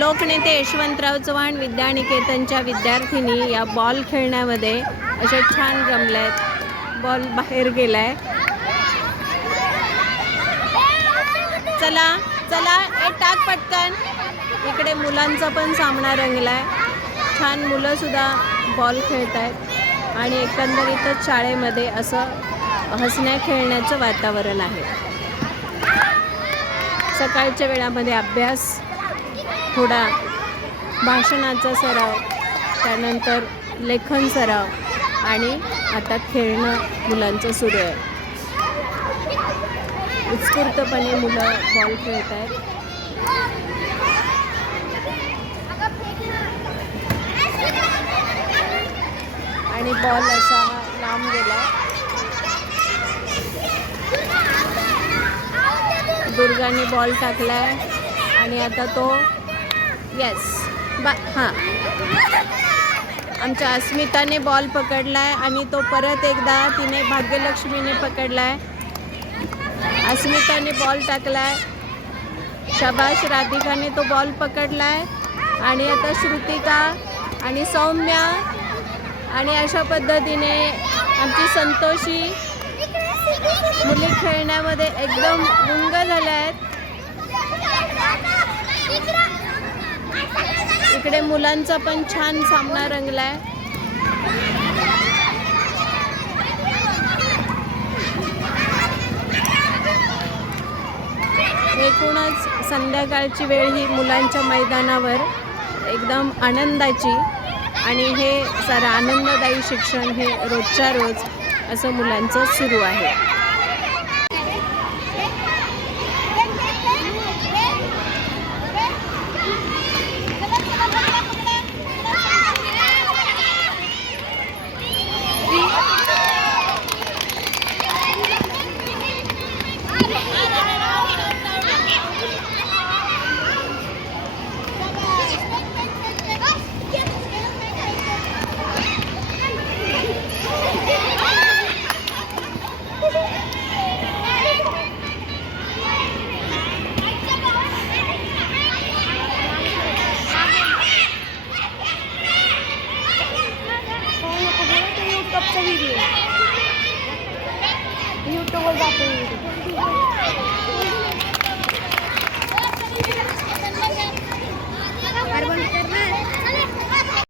लोकनेते यशवंतराव चव्हाण विद्यानिकेतनच्या विद्यार्थिनी या बॉल खेळण्यामध्ये असे छान रमले आहेत बॉल बाहेर गेलाय. चला चला ए टाक पटकन. इकडे मुलांचा पण सामना रंगलाय. छान मुलं सुद्धा बॉल खेळत आहेत आणि एकंदरीतच शाळेमध्ये असं हसण्या खेळण्याचं वातावरण आहे. सकाळच्या वेळामध्ये अभ्यास थोडा भाषणाचा सराव त्यानंतर लेखन सराव आणि आता खेळणं मुलांचं सुरू आहे. उत्स्फूर्तपणे मुलं बॉल खेळत आहेत आणि बॉल असा लांब गेला. दुर्गाने बॉल टाकलाय. आणि आता तो येस बा हां. आमच्या अस्मिताने बॉल पकडला आहे आणि तो परत एकदा तिने भाग्यलक्ष्मीने पकडला आहे अस्मिताने बॉल टाकला आहे शबाश राधिकाने तो बॉल पकडला आहे आणि आता श्रुतिका आणि सौम्या आणि अशा पद्धतीने आमची संतोषी मुली खेळण्यामध्ये एकदम गुंग झाल्या आहेत. इकडे मुलांचा पण छान सामना रंगलाय. एकूणच संध्याकाळची वेळ ही मुलांच्या मैदानावर एकदम आनंदाची आणि हे सारं आनंददायी शिक्षण हे रोजच्या रोज असं मुलांचं सुरू आहे. युट्यूबवर जातो